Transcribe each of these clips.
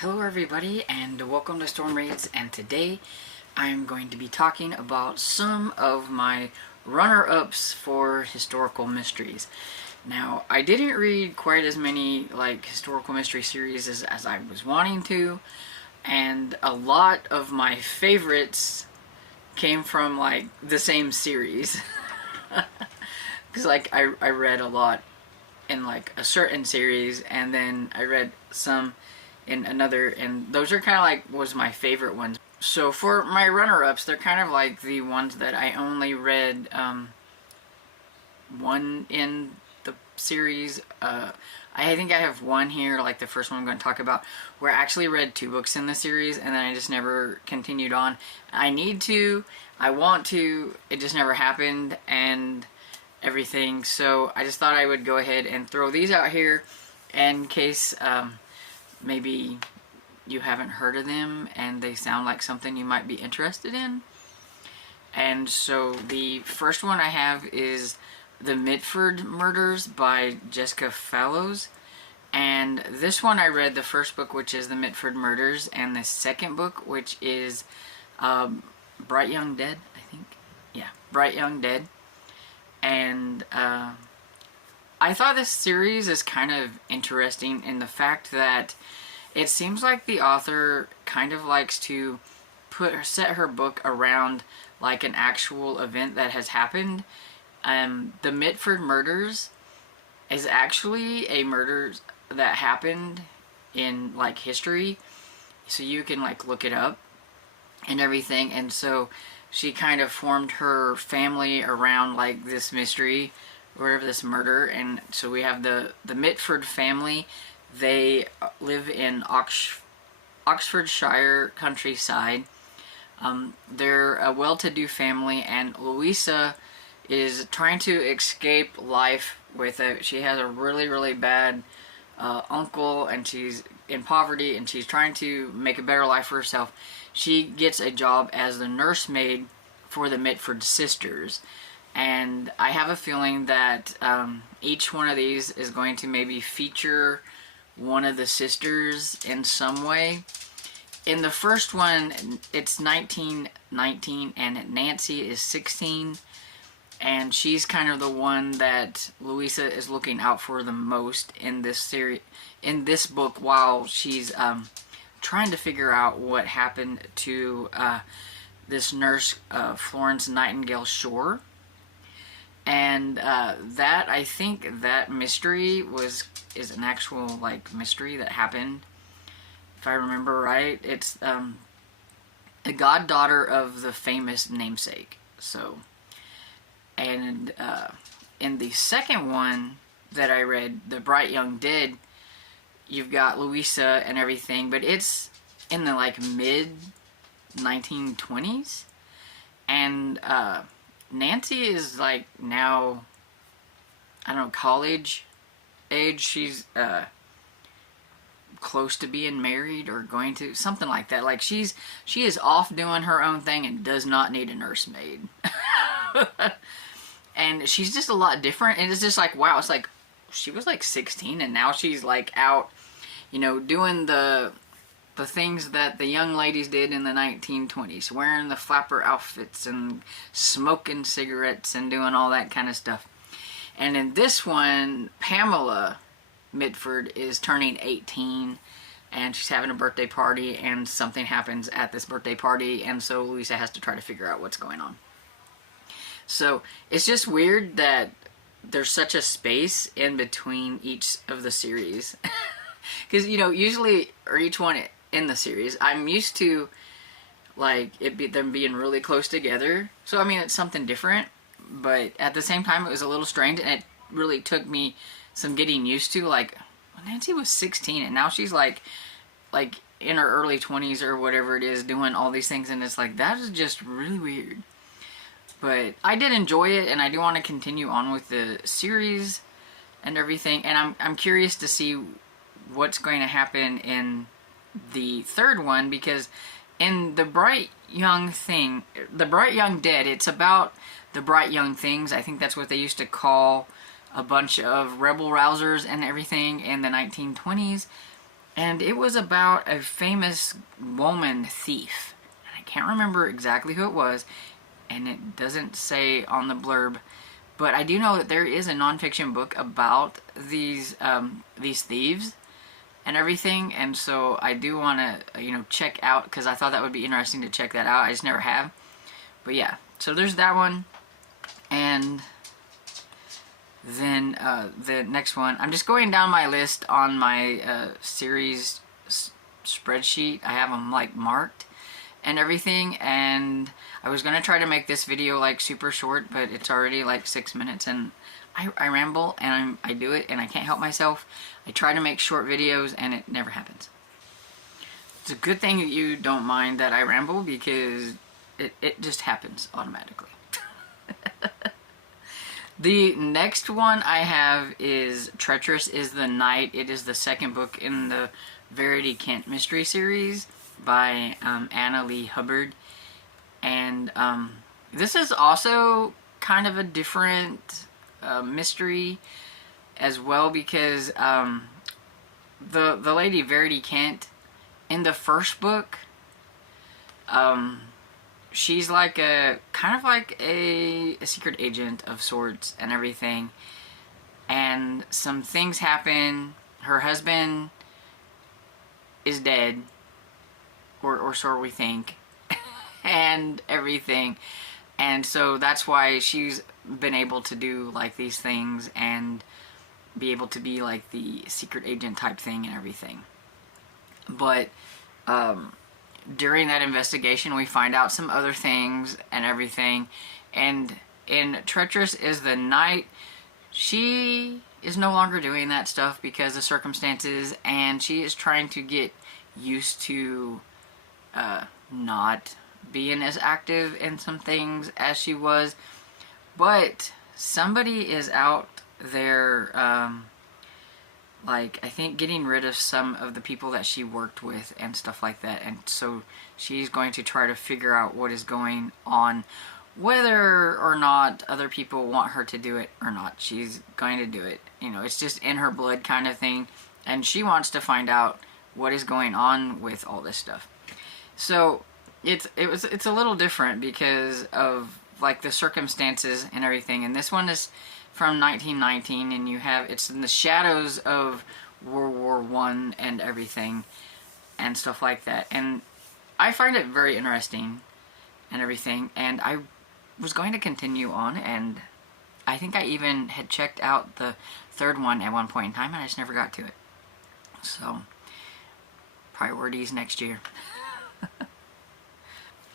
Hello everybody and welcome to Storm Raids, and today I'm going to be talking about some of my runner-ups for historical mysteries. Now, I didn't read quite as many historical mystery series as I was wanting to, and a lot of my favorites came from the same series. Because I read a lot in a certain series, and then I read some in another, and those are kind of was my favorite ones. So for my runner-ups, they're kind of like the ones that I only read one in the series. I think I have one here, like the first one I'm going to talk about, where I actually read 2 books in the series, and then I just never continued on. I need to, I want to, it just never happened, and everything. So I just thought I would go ahead and throw these out here in case maybe you haven't heard of them and they sound like something you might be interested in. And so the first one I have is The Midford Murders by Jessica Fallows. And this one I read the first book, which is The Midford Murders, and the second book, which is Bright Young Dead, I think. Yeah, Bright Young Dead. And I thought this series is kind of interesting in the fact that it seems like the author kind of likes to set her book around an actual event that has happened. The Midford Murders is actually a murder that happened in history, so you can look it up and everything. And so she kind of formed her family around this mystery, or whatever, this murder. And so we have the Mitford family. They live in Oxfordshire countryside. They're a well-to-do family, and Louisa is trying to escape life with she has a really bad uncle, and she's in poverty, and she's trying to make a better life for herself. She gets a job as the nursemaid for the Mitford sisters, and I have a feeling that each one of these is going to maybe feature one of the sisters in some way. In the first one, it's 1919, and Nancy is 16, and she's kind of the one that Louisa is looking out for the most in this series, in this book, while she's trying to figure out what happened to this nurse, Florence Nightingale Shore. And that, I think that mystery is an actual mystery that happened, if I remember right. It's a goddaughter of the famous namesake. So, and in the second one that I read, The Bright Young Dead, you've got Louisa and everything, but it's in the mid 1920s, and Nancy is now, I don't know, college age. She's close to being married, or going to, something like that. She is off doing her own thing and does not need a nursemaid. And she's just a lot different, and it's just wow, it's she was 16, and now she's out, doing the things that the young ladies did in the 1920s, wearing the flapper outfits and smoking cigarettes and doing all that kind of stuff. And in this one, Pamela Mitford is turning 18, and she's having a birthday party, and something happens at this birthday party, and so Louisa has to try to figure out what's going on. So it's just weird that there's such a space in between each of the series. Because, usually, or each one in the series, I'm used to them being really close together. So I mean, it's something different, but at the same time it was a little strange, and it really took me some getting used to. Nancy was 16, and now she's in her early 20s or whatever it is, doing all these things, and it's that is just really weird. But I did enjoy it, and I do want to continue on with the series and everything, and I'm curious to see what's going to happen in the third one, because in the Bright Young Dead, it's about the Bright Young Things. I think that's what they used to call a bunch of rebel rousers and everything in the 1920s. And it was about a famous woman thief. And I can't remember exactly who it was, and it doesn't say on the blurb, but I do know that there is a nonfiction book about these thieves and everything, and so I do want to check out, because I thought that would be interesting to check that out. I just never have. But yeah, so there's that one. And then the next one, I'm just going down my list on my series spreadsheet. I have them like marked and everything, and I was gonna try to make this video like super short, but it's already like 6 minutes, and I ramble, and I do it, and I can't help myself. I try to make short videos, and it never happens. It's a good thing that you don't mind that I ramble, because it just happens automatically. The next one I have is Treacherous is the Night. It is the second book in the Verity Kent mystery series by Anna Lee Hubbard. And this is also kind of a different mystery as well, because the lady Verity Kent in the first book, she's like kind of like a secret agent of sorts and everything, and some things happen. Her husband is dead, or so we think, and everything, and so that's why she's been able to do like these things and be able to be like the secret agent type thing and everything. But during that investigation, we find out some other things and everything. And in Treacherous is the Night, she is no longer doing that stuff because of circumstances, and she is trying to get used to not being as active in some things as she was. But somebody is out there, like, I think getting rid of some of the people that she worked with and stuff like that, and so she's going to try to figure out what is going on, whether or not other people want her to do it or not. She's going to do it. It's just in her blood kind of thing, and she wants to find out what is going on with all this stuff. So it's a little different because of like the circumstances and everything, and this one is from 1919, and it's in the shadows of World War I and everything and stuff like that, and I find it very interesting and everything, and I was going to continue on, and I think I even had checked out the third one at one point in time, and I just never got to it. So priorities next year.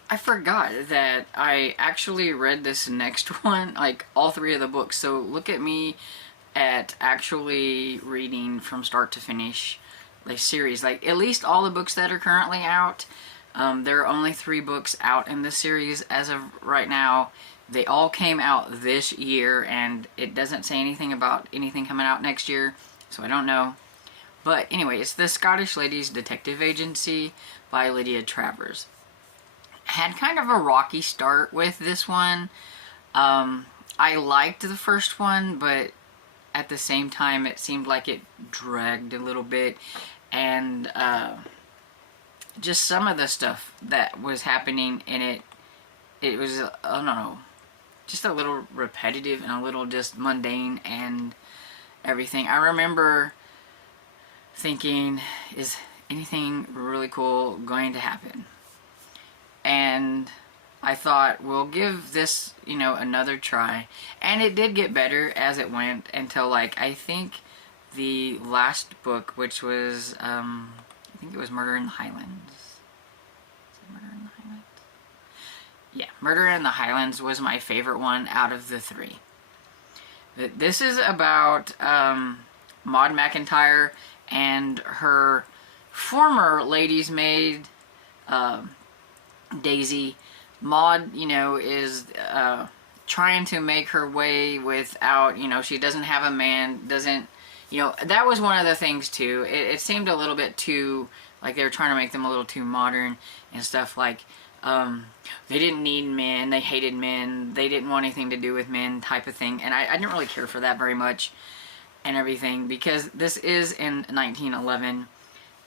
I forgot that I actually read this next one, like all three of the books. So look at me at actually reading from start to finish the series. Like at least all the books that are currently out. There are only 3 books out in this series as of right now. They all came out this year, and it doesn't say anything about anything coming out next year, so I don't know. But anyway, it's The Scottish Ladies Detective Agency by Lydia Travers. Had kind of a rocky start with this one. I liked the first one, but at the same time it seemed like it dragged a little bit, and just some of the stuff that was happening in it was, I don't know, just a little repetitive and a little just mundane and everything. I remember thinking, is anything really cool going to happen? And I thought, we'll give this, another try. And it did get better as it went until, like, I think the last book, which was, I think it was Murder in the Highlands. Is it Murder in the Highlands? Yeah, Murder in the Highlands was my favorite one out of the 3. This is about Maud McIntyre and her former lady's maid, Daisy. Maud, is trying to make her way without, she doesn't have a man, that was one of the things too. It seemed a little bit too, like they were trying to make them a little too modern and stuff, like, they didn't need men, they hated men, they didn't want anything to do with men type of thing, and I didn't really care for that very much and everything, because this is in 1911,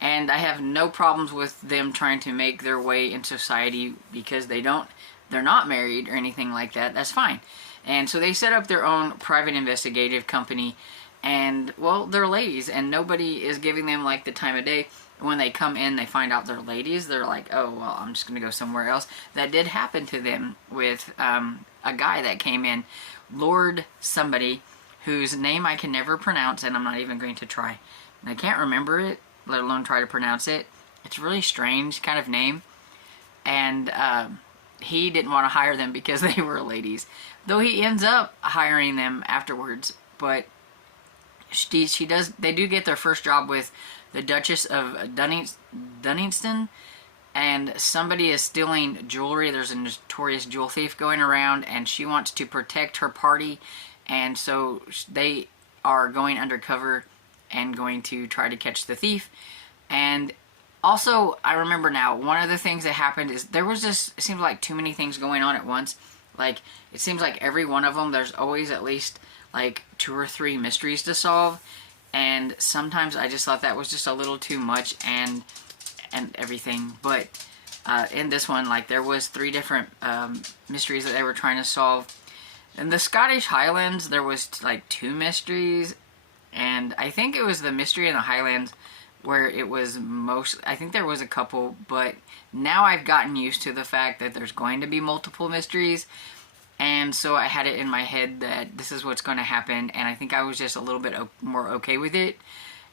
and I have no problems with them trying to make their way in society because they're not married or anything like that. That's fine. And so they set up their own private investigative company, and well, they're ladies, and nobody is giving them like the time of day. When they come in, they find out they're ladies. They're like, oh, well, I'm just going to go somewhere else. That did happen to them with a guy that came in, Lord somebody, whose name I can never pronounce, and I'm not even going to try. And I can't remember it, let alone try to pronounce it. It's a really strange kind of name. And he didn't want to hire them because they were ladies. Though he ends up hiring them afterwards. But they do get their first job with the Duchess of Dunningston, and somebody is stealing jewelry. There's a notorious jewel thief going around, and she wants to protect her party, and so they are going undercover and going to try to catch the thief. And also, I remember now, one of the things that happened is there was just, it seemed like too many things going on at once. Like, it seems like every one of them, there's always at least like 2 or 3 mysteries to solve. And sometimes I just thought that was just a little too much and everything. But in this one, like, there was 3 different mysteries that they were trying to solve. In the Scottish Highlands, there was like 2 mysteries. And I think it was the mystery in the Highlands where it was I think there was a couple, but now I've gotten used to the fact that there's going to be multiple mysteries. And so I had it in my head that this is what's going to happen, and I think I was just a little bit more okay with it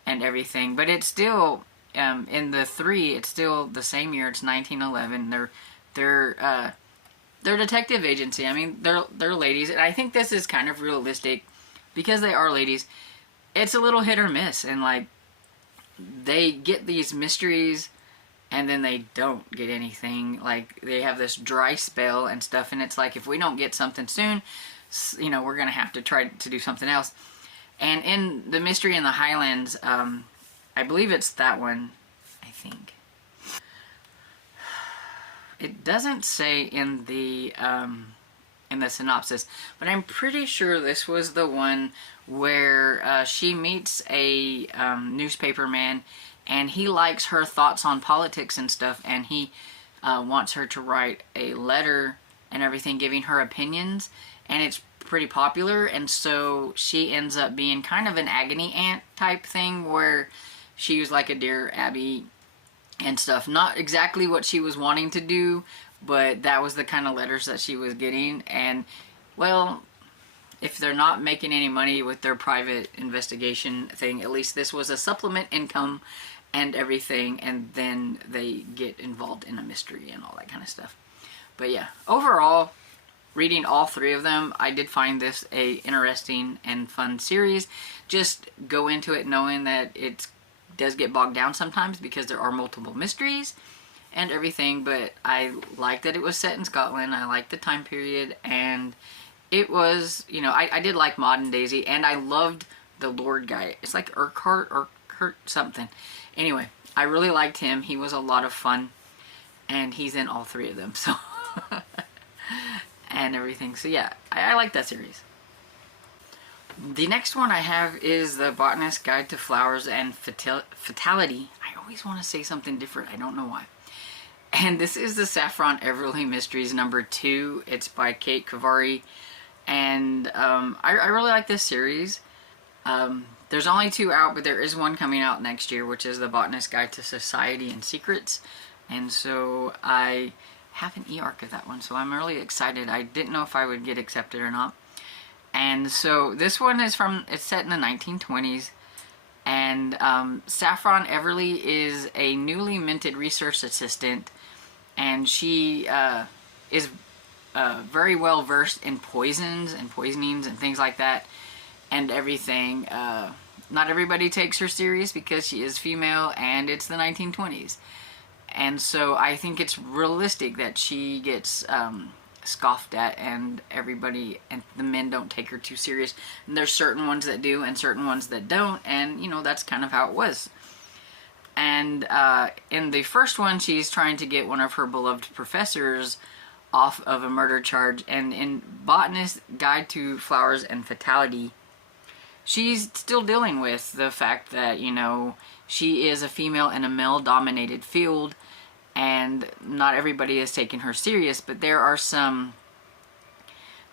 and everything. But it's still, in the 3, it's still the same year. It's 1911. They're detective agency. I mean, they're ladies, and I think this is kind of realistic because they are ladies. It's a little hit or miss, and like, they get these mysteries and then they don't get anything. Like, they have this dry spell and stuff, and it's like, if we don't get something soon, you know, we're gonna have to try to do something else. And in the mystery in the Highlands, I believe it's that one, I think. It doesn't say in the synopsis, but I'm pretty sure this was the one where she meets a newspaper man, and he likes her thoughts on politics and stuff, and he wants her to write a letter and everything giving her opinions, and it's pretty popular. And so she ends up being kind of an agony aunt type thing, where she was like a Dear Abby and stuff. Not exactly what she was wanting to do, but that was the kind of letters that she was getting. And, well, if they're not making any money with their private investigation thing, at least this was a supplement income and everything, and then they get involved in a mystery and all that kind of stuff. But yeah, overall, reading all 3 of them, I did find this a interesting and fun series. Just go into it knowing that it does get bogged down sometimes because there are multiple mysteries and everything, but I like that it was set in Scotland. I like the time period, and it was, you know, I did like Maud and Daisy, and I loved the Lord guy. It's like Urquhart or Kurt something. Anyway, I really liked him. He was a lot of fun, and he's in all 3 of them, so and everything. So yeah, I like that series. The next one I have is The Botanist's Guide to Flowers and Fatality. I always want to say something different. I don't know why. And this is the Saffron Everly Mysteries #2. It's by Kate Kavari. And I really like this series. There's only 2 out, but there is one coming out next year, which is The Botanist's Guide to Society and Secrets. And so I have an e-arc of that one, so I'm really excited. I didn't know if I would get accepted or not. And so this one is it's set in the 1920s. And Saffron Everly is a newly minted research assistant, and she is very well versed in poisons and poisonings and things like that and everything. Not everybody takes her serious because she is female and it's the 1920s. And so I think it's realistic that she gets scoffed at, and everybody and the men don't take her too serious. And there's certain ones that do and certain ones that don't, and you know, that's kind of how it was. And in the first one, she's trying to get one of her beloved professors off of a murder charge, and in Botanist's Guide to Flowers and Fatality, she's still dealing with the fact that, you know, she is a female in a male-dominated field, and not everybody is taking her serious, but there are some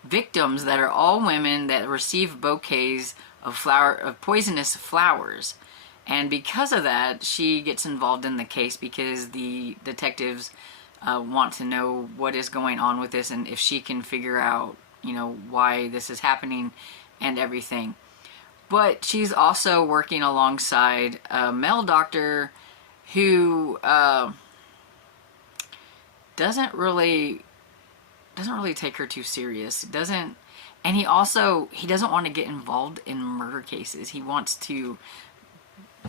victims that are all women that receive bouquets of poisonous flowers. And because of that, she gets involved in the case because the detectives want to know what is going on with this and if she can figure out, you know, why this is happening and everything. But she's also working alongside a male doctor who doesn't really take her too serious. And he doesn't want to get involved in murder cases. He wants to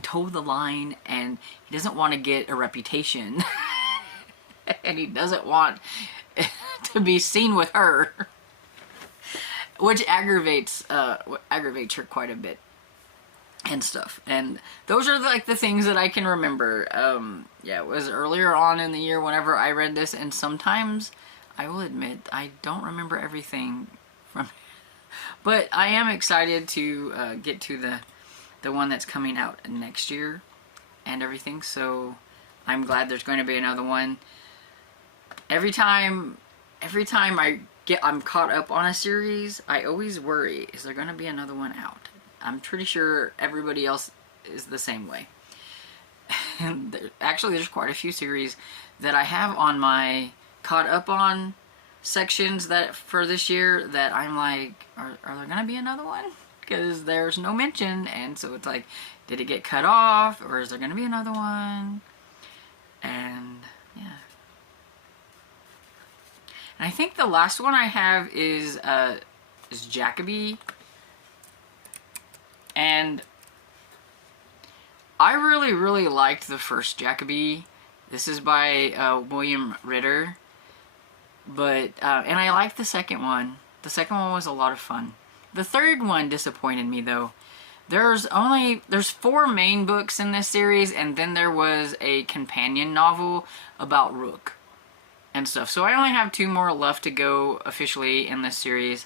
toe the line, and he doesn't want to get a reputation. And he doesn't want to be seen with her, which aggravates her quite a bit and stuff. And those are like the things that I can remember. Yeah, it was earlier on in the year whenever I read this, and sometimes I will admit I don't remember everything from it. But I am excited to get to the one that's coming out next year and everything, so I'm glad there's going to be another one. Every time I'm caught up on a series, I always worry, is there going to be another one out? I'm pretty sure everybody else is the same way. And actually, there's quite a few series that I have on my caught up on sections that for this year that I'm like, are there going to be another one? Because there's no mention, and so it's like, did it get cut off, or is there going to be another one? And yeah. And I think the last one I have is Jackaby. And I really liked the first Jackaby. This is by William Ritter. But, and I liked the second one. The second one was a lot of fun. The third one disappointed me, though. There's 4 main books in this series, and then there was a companion novel about Rook and stuff. So I only have 2 more left to go officially in this series.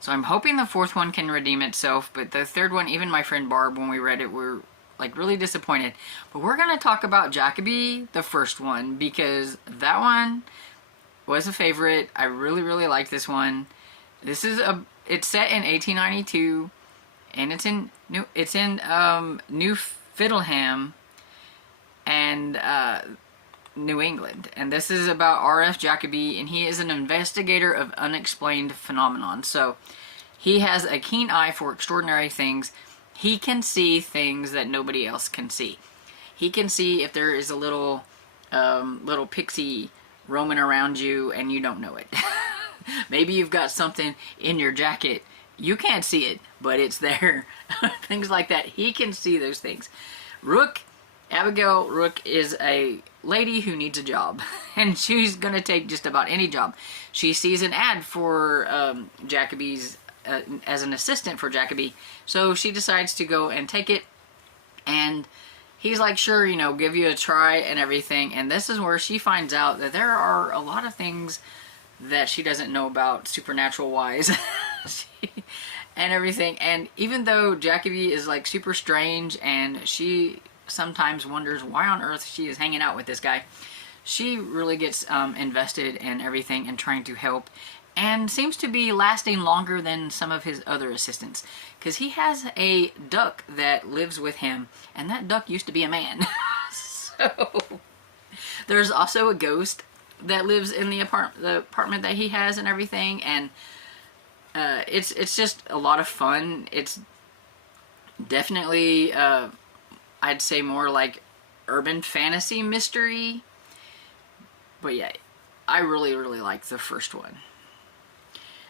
So I'm hoping the 4th one can redeem itself, but the 3rd one, even my friend Barb, when we read it, we're like really disappointed. But we're going to talk about Jackaby, the first one, because that one was a favorite. I really liked this one. It's set in 1892, and it's in New Fiddleham and New England. And this is about R.F. Jackaby, and he is an investigator of unexplained phenomenon. So he has a keen eye for extraordinary things. He can see things that nobody else can see. He can see if there is a little pixie roaming around you and you don't know it. Maybe you've got something in your jacket. You can't see it, but it's there. Things like that. He can see those things. Abigail Rook is a lady who needs a job, and she's going to take just about any job. She sees an ad for Jackaby's, as an assistant for Jackaby, so she decides to go and take it, and he's like, sure, you know, give you a try and everything. And this is where she finds out that there are a lot of things that she doesn't know about supernatural wise and everything. And even though Jackaby is like super strange, and she sometimes wonders why on earth she is hanging out with this guy, she really gets invested in everything and trying to help, and seems to be lasting longer than some of his other assistants, because he has a duck that lives with him, and that duck used to be a man. So there's also a ghost that lives in the apartment that he has and everything, and it's just a lot of fun. It's definitely I'd say more like urban fantasy mystery, but yeah, I really like the first one.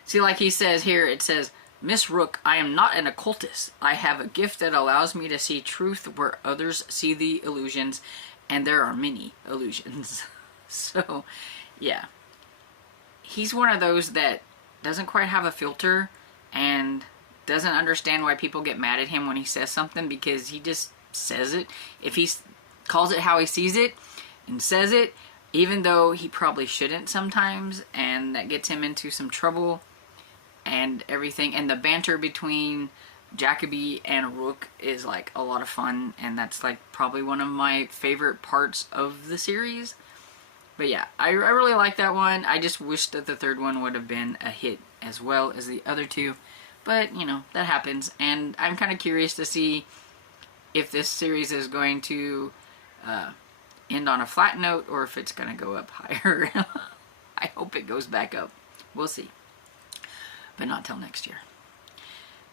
See, like he says here, it says, Miss Rook, I am not an occultist. I have a gift that allows me to see truth where others see the illusions, and there are many illusions. So, yeah. He's one of those that doesn't quite have a filter and doesn't understand why people get mad at him when he says something, because he just says it. If he calls it how he sees it and says it, even though he probably shouldn't sometimes, and that gets him into some trouble and everything. And the banter between Jackaby and Rook is like a lot of fun, and that's like probably one of my favorite parts of the series. But yeah, I really like that one. I just wish that the third one would have been a hit as well as the other two. But, you know, that happens. And I'm kind of curious to see if this series is going to end on a flat note or if it's going to go up higher. I hope it goes back up. We'll see. But not till next year.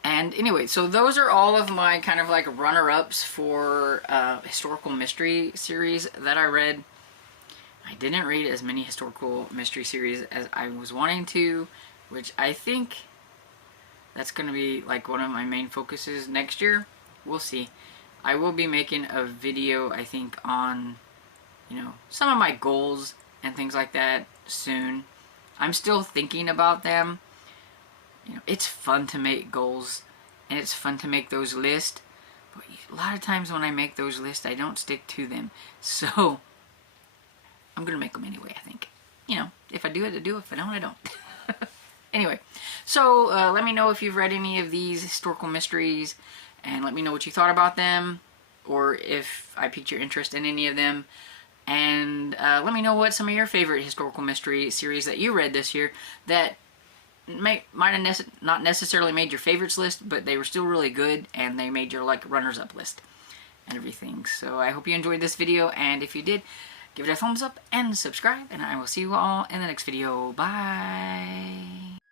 And anyway, so those are all of my kind of like runner-ups for historical mystery series that I read. I didn't read as many historical mystery series as I was wanting to, which I think that's going to be like one of my main focuses next year. We'll see. I will be making a video, I think, on, you know, some of my goals and things like that soon. I'm still thinking about them. You know, it's fun to make goals and it's fun to make those lists, but a lot of times when I make those lists, I don't stick to them. So I'm gonna make them anyway, I think. You know, if I do it, I do it. If I don't, I don't. Anyway, so let me know if you've read any of these historical mysteries, and let me know what you thought about them, or if I piqued your interest in any of them. And let me know what some of your favorite historical mystery series that you read this year that might have not necessarily made your favorites list, but they were still really good, and they made your like runners-up list and everything. So I hope you enjoyed this video, and if you did, give it a thumbs up and subscribe, and I will see you all in the next video. Bye!